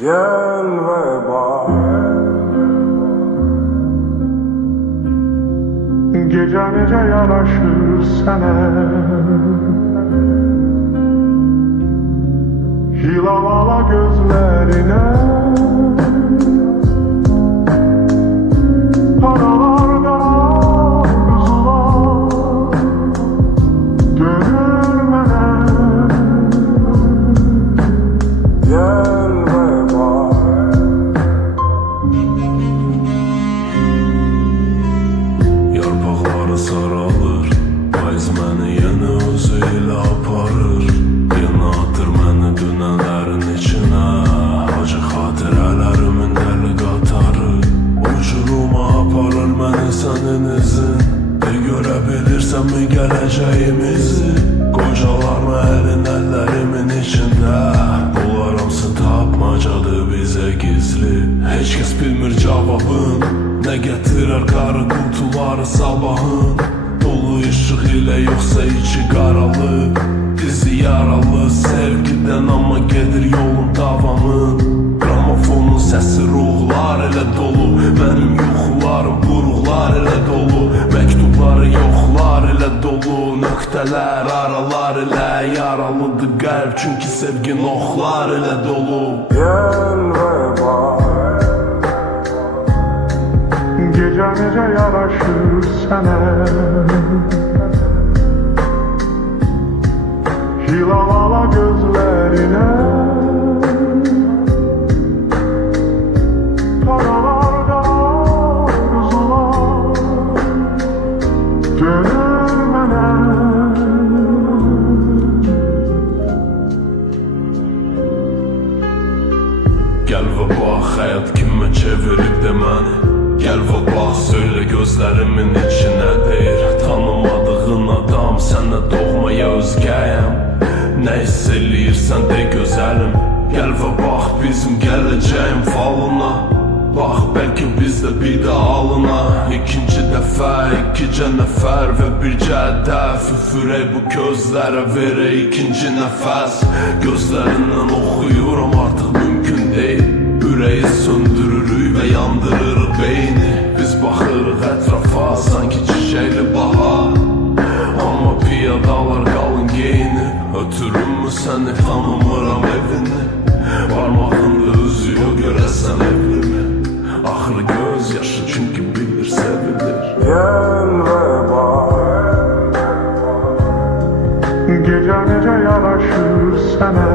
Gel ve bak, gece nece yaraşır sənə, hilalala gözlerine, paralarda arzular dönür mənə. Gel ve bak, yarpaqları saralır, payız məni yenə özü ilə aparır. Yenə atır məni dünənlərin içinə, acı xatirələrimin dəli qatarı. Uçuruma aparır məni sənin izin, görə bilirsənmi gələcəyimizi? Qocalarma elin əllərimin içində, bunlar hamısı tapmacadır bizə gizli. Heç kəs bilmir cavabın, nə gətirər qarı qutuları sabahın. Dolu işıq ilə yoxsa içi qaralıb, dizi yaralı sevgidən amma gedir yolun davamın. Gramofonun səsi ruhlar elə dolu, mənim yuxularım buruqlar elə dolu. Məktubları yoxlar elə dolu, nöqtələr aralar ilə yaralıdır qəlb, çünki sevgin oxlar elə dolu. gel ve bak, gece nece yaraşır sənə, hilalala gözlerine, paralarda arzular dönür mənə. Gəl və bax, həyat kimə çevirib də məni. Gəl və bax, söylə gözlərimin içinə deyir, tanımadığın adam sənə doğmaya özgəyəm. Nə hiss eləyirsən de gözəlim, gəl və bax bizim gələcəyim falına. Bax, bəlkə biz də bir də alına, ikinci dəfə, ikicə nəfər və bircə hədəf. Üfürək bu közlərə, verək ikinci nəfəs. Gözlərindən oxuyuram, artıq mümkün deyil. Ürəyi söndürürük və yandırırıq beyni. Biz baxırıq ətrafa, sanki çiçəkli bahar, amma piyadalar qalın geyini. Ötürümmü səni, tanımıram evini, barmağında üzüyor görəsən evlimi. Axırı göz yaşı, çünki bilir sevilir. Gel ve bak, gece nece yaraşır sənə,